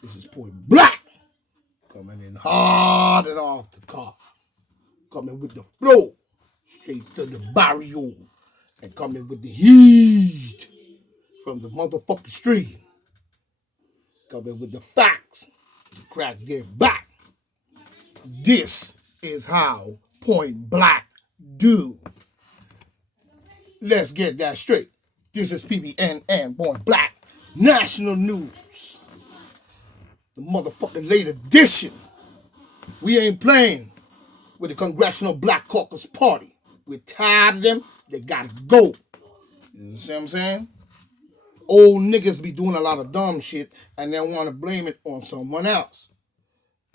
This is Point Black. Coming in hard and off the car. Coming with the flow. Straight to the barrio. And coming with the heat. From the motherfucking street. Coming with the facts. Crack their back. This is how Point Black do. Let's get that straight. This is PBN and Point Black. National news. The motherfucking late edition. We ain't playing with the Congressional Black Caucus Party. We're tired of them. They gotta go. You see what I'm saying? Old niggas be doing a lot of dumb shit and they want to blame it on someone else.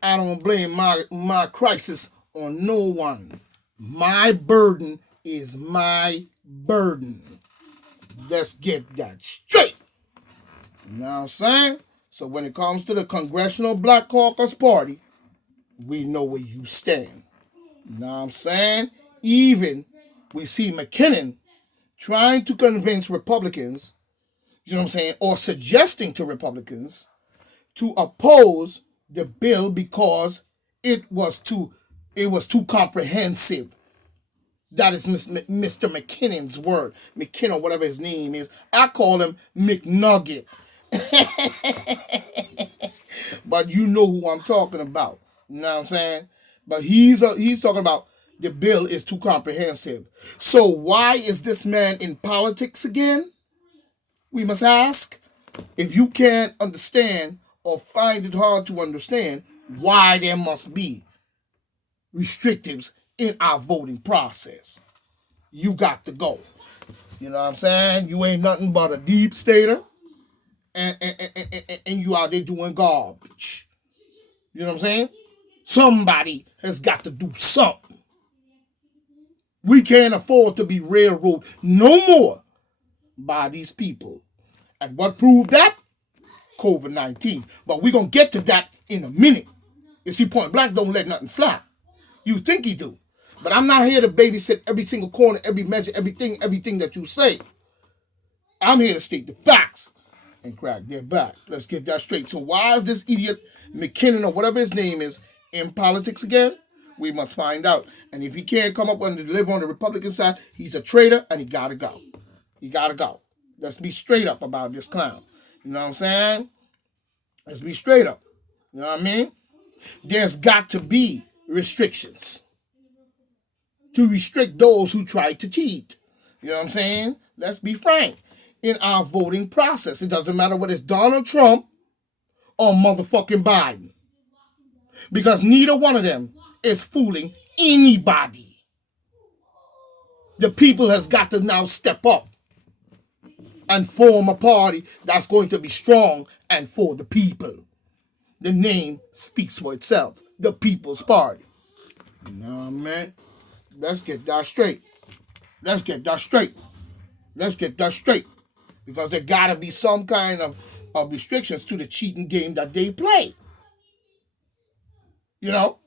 I don't blame my crisis on no one. My burden is my burden. Let's get that straight. You know what I'm saying? So when it comes to the Congressional Black Caucus Party, we know where you stand. You know what I'm saying? Even we see McKinnon trying to convince Republicans, you know what I'm saying, or suggesting to Republicans to oppose the bill because it was too comprehensive. That is Mr. McKinnon's word. McKinnon, whatever his name is. I call him McNugget. But you know who I'm talking about. You know what I'm saying? But he's talking about the bill is too comprehensive. So why is this man in politics again? We must ask. If you can't understand or find it hard to understand why there must be restrictives in our voting process, you got to go. You know what I'm saying? You ain't nothing but a deep stater. And you out there doing garbage. You know what I'm saying? Somebody has got to do something. We can't afford to be railroaded no more by these people. And what proved that? COVID-19. But we're going to get to that in a minute. You see, Point Black don't let nothing slide. You think he do. But I'm not here to babysit every single corner, every measure, everything that you say. I'm here to state the facts and crack their back. Let's get that straight. So why is this idiot McKinnon or whatever his name is in politics again? We must find out. And if he can't come up and live on the Republican side, he's a traitor and he gotta go. He gotta go. Let's be straight up about this clown. You know what I'm saying? Let's be straight up. You know what I mean? There's got to be restrictions to restrict those who try to cheat. You know what I'm saying? Let's be frank. In our voting process, it doesn't matter whether it's Donald Trump or motherfucking Biden. Because neither one of them is fooling anybody. The people has got to now step up and form a party that's going to be strong and for the people. The name speaks for itself. The People's Party. You know what I mean? Let's get that straight. Let's get that straight. Let's get that straight. Because there gotta be some kind of restrictions to the cheating game that they play. You know?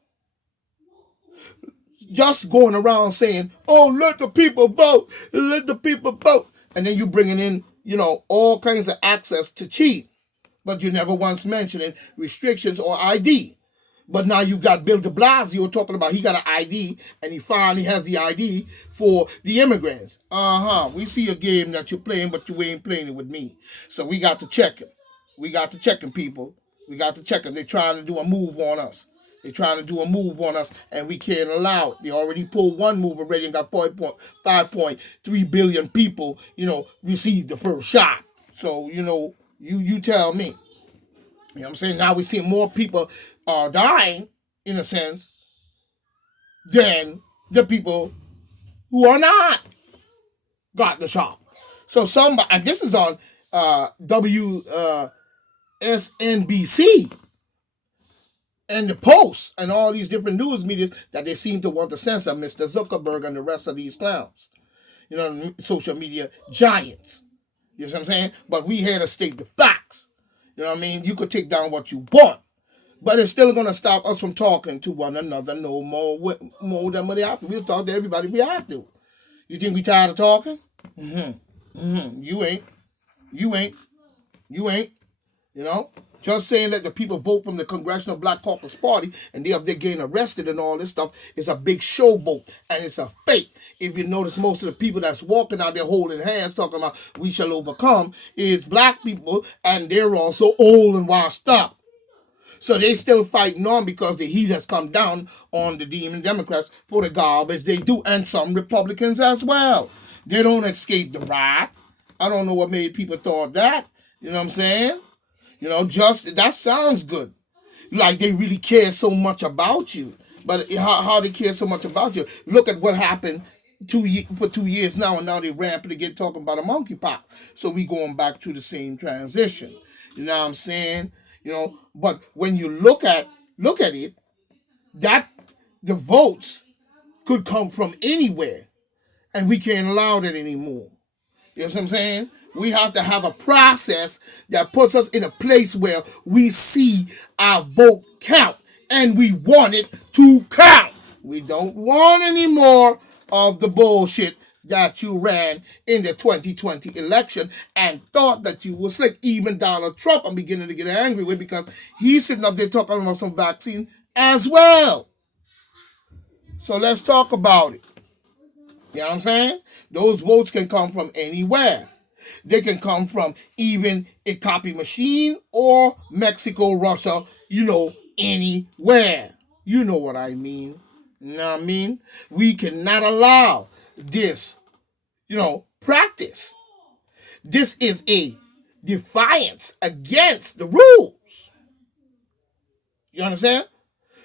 Just going around saying, oh, let the people vote. Let the people vote. And then you bringing in, you know, all kinds of access to cheat. But you never once mentioning restrictions or ID. But now you got Bill de Blasio talking about he got an ID and he finally has the ID for the immigrants. We see a game that you're playing, but you ain't playing it with me. So we got to check him. We got to check him, people. We got to check him. They're trying to do a move on us. They're trying to do a move on us, and we can't allow it. They already pulled one move already and got 5.3 billion people, you know, received the first shot. So, you know, you tell me. You know what I'm saying? Now we see more people are dying, in a sense, than the people who are not got the shot. So somebody, and this is on WSNBC and the Post and all these different news medias that they seem to want to censor Mr. Zuckerberg and the rest of these clowns. You know, social media giants. You know what I'm saying? But we here to state the facts. You know what I mean? You could take down what you want. But it's still going to stop us from talking to one another no more than we have to. We'll talk to everybody we have to. You think we tired of talking? You ain't. You ain't. You ain't. You know, just saying that the people vote from the Congressional Black Caucus Party and they up there getting arrested and all this stuff is a big showboat and it's a fake. If you notice, most of the people that's walking out there holding hands talking about we shall overcome is black people, and they're also old and washed up. So they still fighting on because the heat has come down on the Demon Democrats for the garbage they do, and some Republicans as well. They don't escape the wrath. I don't know what made people thought that. You know what I'm saying? You know, just that sounds good. Like they really care so much about you. But how they care so much about you? Look at what happened for 2 years now, and now they rampant again talking about a monkeypox. So we going back to the same transition. You know what I'm saying? You know, but when you look at it, that the votes could come from anywhere, and we can't allow that anymore. You know what I'm saying? We have to have a process that puts us in a place where we see our vote count, and we want it to count. We don't want any more of the bullshit that you ran in the 2020 election and thought that you were slick. Even Donald Trump, I'm beginning to get angry with, because he's sitting up there talking about some vaccine as well. So let's talk about it. You know what I'm saying? Those votes can come from anywhere. They can come from even a copy machine or Mexico, Russia, anywhere. You know what I mean. You know what I mean? We cannot allow this, practice. This is a defiance against the rules. You understand?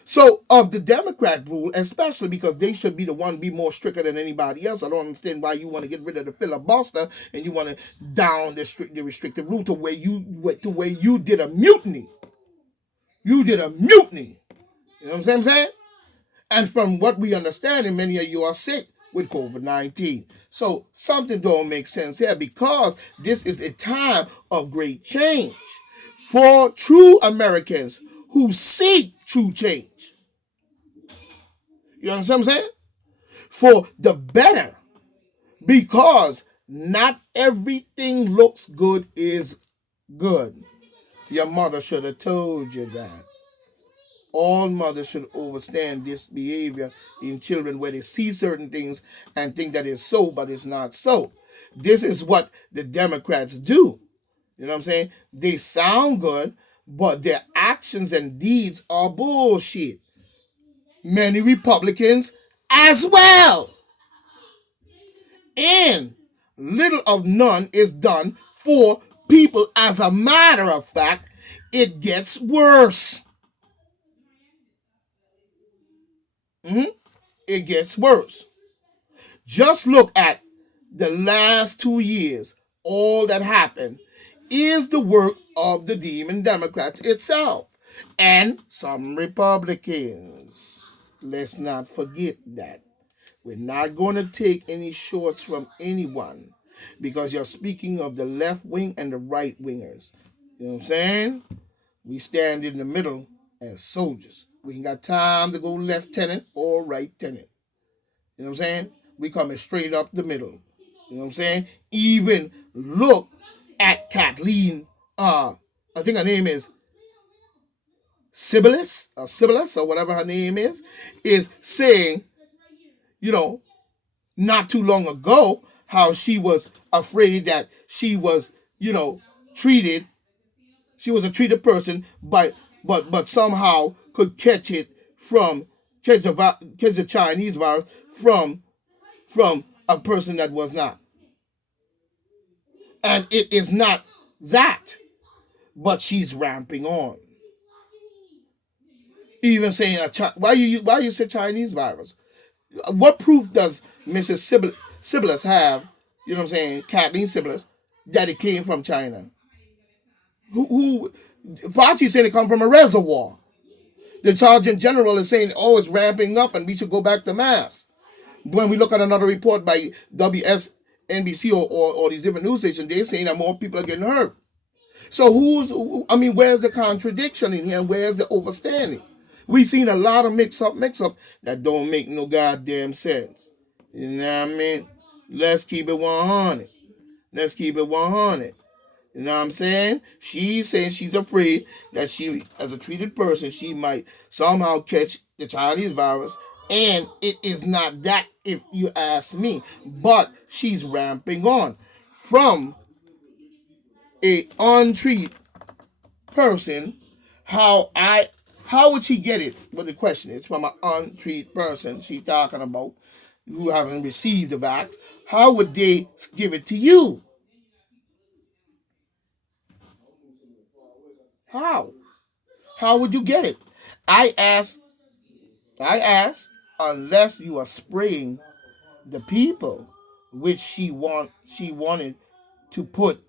So, of the Democrat rule, especially because they should be the one be more stricter than anybody else. I don't understand why you want to get rid of the filibuster and you want to down the restricted rule to where you did a mutiny. You did a mutiny. You know what I'm saying? And from what we understand, and many of you are sick with COVID-19. So something don't make sense here, because this is a time of great change for true Americans who seek true change. You understand what I'm saying? For the better. Because not everything looks good is good. Your mother should have told you that. All mothers should understand this behavior in children where they see certain things and think that it's so, but it's not so. This is what the Democrats do. You know what I'm saying? They sound good, but their actions and deeds are bullshit. Many Republicans as well. And little of none is done for people. As a matter of fact, it gets worse. It gets worse. Just look at the last 2 years. All that happened is the work of the Demon Democrats itself and some Republicans. Let's not forget that. We're not going to take any shorts from anyone, because you're speaking of the left wing and the right wingers. You know what I'm saying? We stand in the middle as soldiers. We ain't got time to go lieutenant or right tenant. You know what I'm saying? We coming straight up the middle. You know what I'm saying? Even look at Kathleen, I think her name is Sibilis, or whatever her name is saying, not too long ago, how she was afraid that she was, treated, she was a treated person, but somehow could catch the Chinese virus from a person that was not. And it is not that, but she's ramping on. Even saying, why you say Chinese virus? What proof does Mrs. Sibilis have, you know what I'm saying, Kathleen Sibilis, that it came from China? Fauci saying it come from a reservoir. The Sergeant General is saying, it's ramping up and we should go back to mass. When we look at another report by WSNBC or these different news stations, they're saying that more people are getting hurt. So where's the contradiction in here, and where's the overstanding? We've seen a lot of mix up that don't make no goddamn sense. You know what I mean? Let's keep it 100. You know what I'm saying? She's saying she's afraid that she, as a treated person, she might somehow catch the Chinese virus. And it is not that, if you ask me. But she's ramping on from a untreated person. How I how would she get it? But the question is, from an untreated person she's talking about who haven't received the vax, how would they give it to you? How? How would you get it? I ask, I ask, unless you are spraying the people, which she wanted to put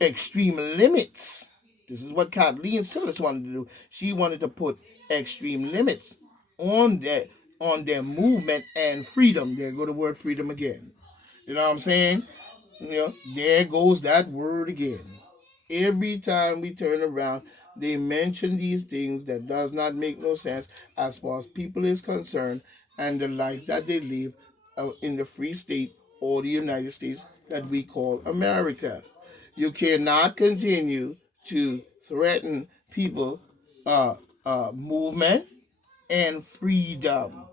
extreme limits. This is what Kathleen Silas wanted to do. She wanted to put extreme limits on their movement and freedom. There go the word freedom again. You know what I'm saying? You know, there goes that word again. Every time we turn around, they mention these things that does not make no sense as far as people is concerned and the life that they live in the free state or the United States that we call America. You cannot continue to threaten people movement and freedom.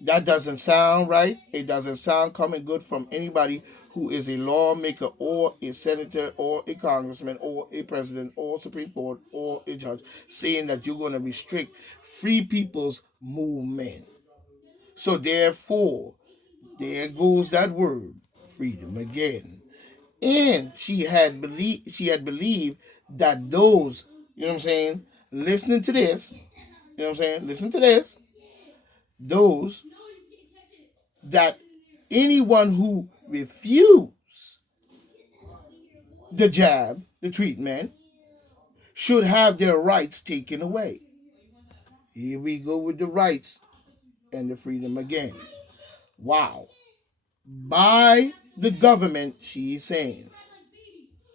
That doesn't sound right. It doesn't sound coming good from anybody who is a lawmaker or a senator or a congressman or a president or Supreme Court or a judge saying that you're going to restrict free people's movement. So therefore, there goes that word, freedom again. And she had believed that those, you know what I'm saying, listening to this, you know what I'm saying, listen to this, those that anyone who refuse the jab, the treatment, should have their rights taken away. Here we go with the rights and the freedom again. Wow. By the government, she's saying.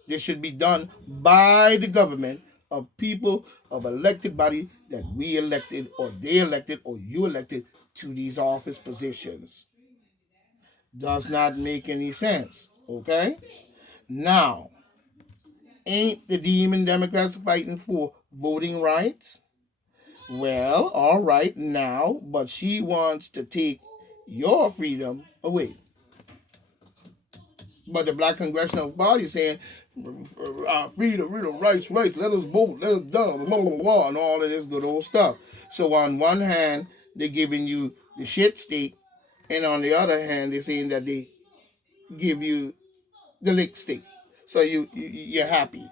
This should be done by the government of people of elected body that we elected or they elected or you elected to these office positions. Does not make any sense. Okay? Now, ain't the demon Democrats fighting for voting rights? Well, all right now, but she wants to take your freedom away. But the Black Congressional Party is saying freedom, rights, let us vote, let us blah, blah, blah, blah, and all of this good old stuff. So on one hand, they're giving you the shit state, and on the other hand, they're saying that they give you the lick state. So you're happy.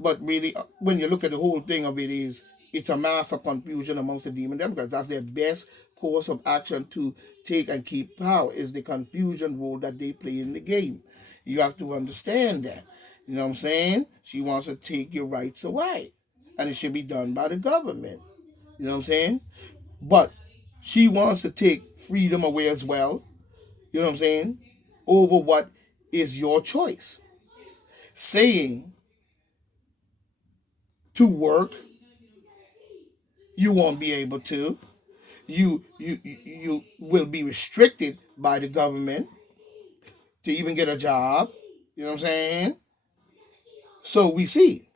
But really, when you look at the whole thing of it, is it's a mass of confusion amongst the demon Democrats. That's their best course of action to take and keep power, is the confusion role that they play in the game. You have to understand that. You know what I'm saying? She wants to take your rights away. And it should be done by the government. You know what I'm saying? But she wants to take freedom away as well. You know what I'm saying? Over what is your choice. Saying to work, you won't be able to. You will be restricted by the government to even get a job. You know what I'm saying? So we see,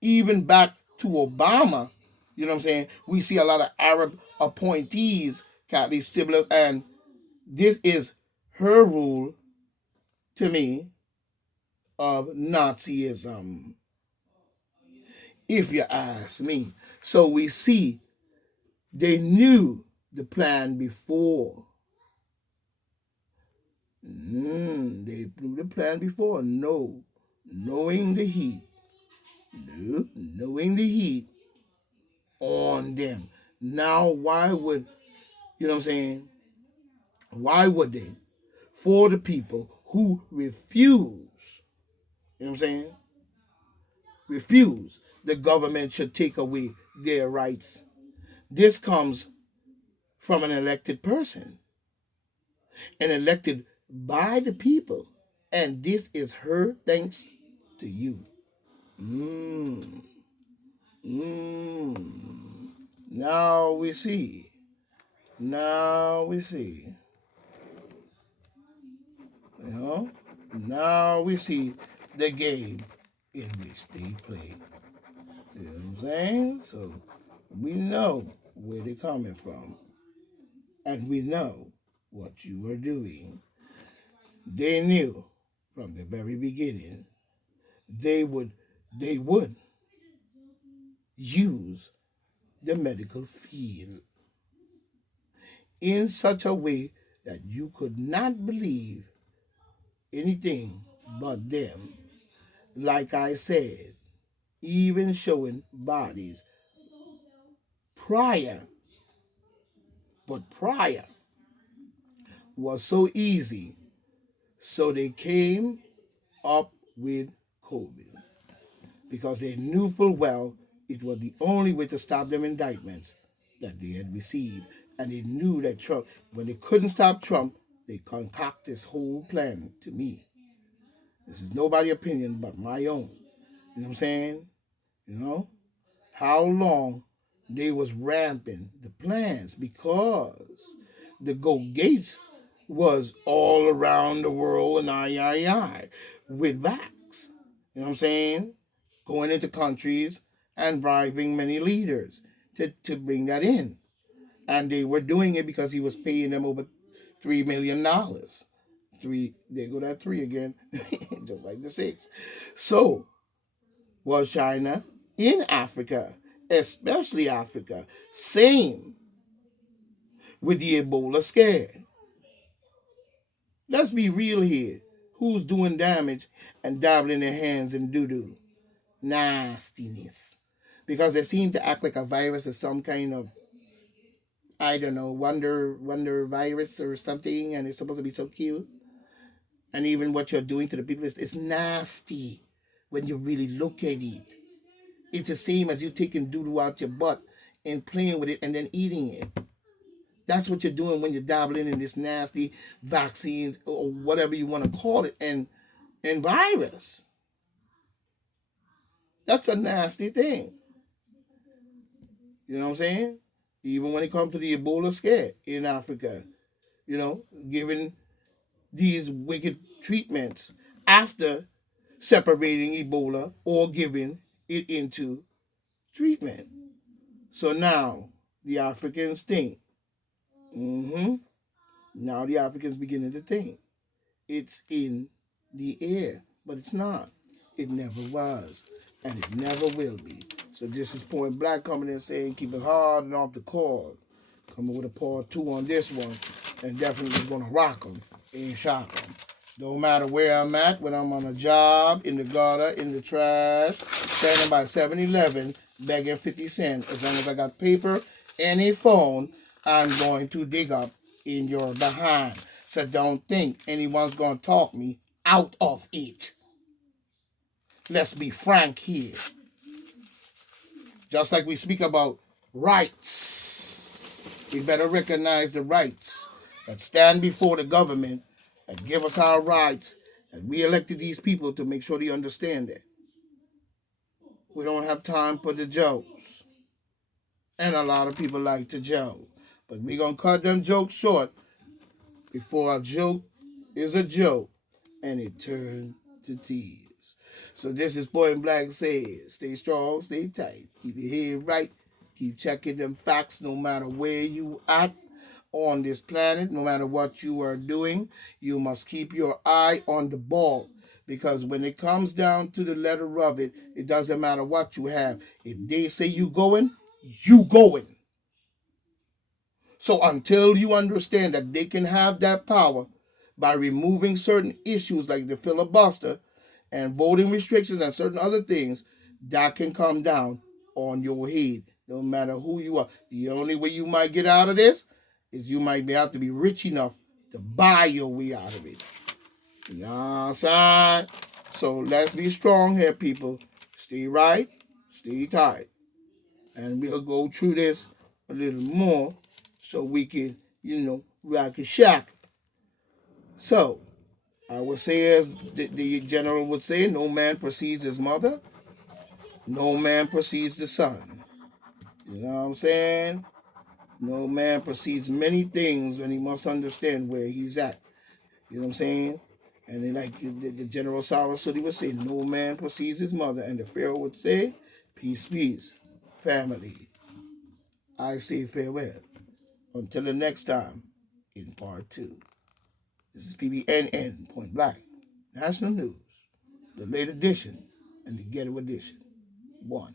even back to Obama, you know what I'm saying? We see a lot of Arab appointees, got these siblings, and this is her rule, to me, of Nazism, if you ask me. So we see they knew the plan before. They knew the plan before. No. Knowing the heat. No. Knowing the heat on them. Now, why would, you know what I'm saying? Why would they? For the people who refuse, you know what I'm saying? Refuse, the government should take away their rights. This comes from an elected person and elected by the people. And this is her thanks to you. Now we see. Now we see. You know? Now we see the game in which they play. You know what I'm saying? So we know where they're coming from, and we know what you are doing. They knew from the very beginning they would use the medical field in such a way that you could not believe anything but them. Like I said, even showing bodies prior, but prior was so easy. So they came up with COVID because they knew full well it was the only way to stop them indictments that they had received. And they knew that Trump, when they couldn't stop Trump, they concoct this whole plan to me. This is nobody's opinion but my own. You know what I'm saying? You know? How long they was ramping the plans because the Go Gates was all around the world and I with vax. You know what I'm saying? Going into countries and bribing many leaders to bring that in. And they were doing it because he was paying them over $3 million. Three, there go that three again, just like the six. So was China in Africa, especially Africa, same with the Ebola scare. Let's be real here. Who's doing damage and dabbling their hands in doo doo? Nastiness. Because they seem to act like a virus is some kind of, I don't know, wonder virus or something, and it's supposed to be so cute. And even what you're doing to the people is nasty when you really look at it. It's the same as you taking doo-doo out your butt and playing with it and then eating it. That's what you're doing when you're dabbling in this nasty vaccines or whatever you want to call it and virus. That's a nasty thing. You know what I'm saying? Even when it comes to the Ebola scare in Africa, giving these wicked treatments after separating Ebola or giving it into treatment. So now the Africans think. Now the Africans beginning to think it's in the air, but it's not. It never was, and it never will be. So this is Point Black coming in saying keep it hard and off the cord. Coming with a part 2 on this one, and definitely gonna rock them and shock them. Don't matter where I'm at, when I'm on a job, in the gutter, in the trash, standing by 7-Eleven, begging 50 cents. As long as I got paper and a phone, I'm going to dig up in your behind. So don't think anyone's going to talk me out of it. Let's be frank here. Just like we speak about rights, we better recognize the rights that stand before the government and give us our rights. And we elected these people to make sure they understand that. We don't have time for the jokes. And a lot of people like to joke. But we're going to cut them jokes short before a joke is a joke and it turns to tears. So this is Point Black says, stay strong, stay tight. Keep your head right. Keep checking them facts no matter where you at on this planet, no matter what you are doing. You must keep your eye on the ball. Because when it comes down to the letter of it, it doesn't matter what you have. If they say you going, you going. So until you understand that they can have that power by removing certain issues like the filibuster and voting restrictions and certain other things, that can come down on your head, no matter who you are. The only way you might get out of this is you might have to be rich enough to buy your way out of it. You know what I'm saying? So let's be strong here, people. Stay right, stay tight. And we'll go through this a little more so we can, rock a shack. So, I would say, as the general would say, no man precedes his mother, no man precedes the son. You know what I'm saying? No man precedes many things when he must understand where he's at. You know what I'm saying? And then, like the General Saraswati would say, no man precedes his mother. And the Pharaoh would say, peace, peace, family. I say farewell. Until the next time in part 2. This is PBNN, Point Blank. National News, the late edition and the ghetto edition. 1.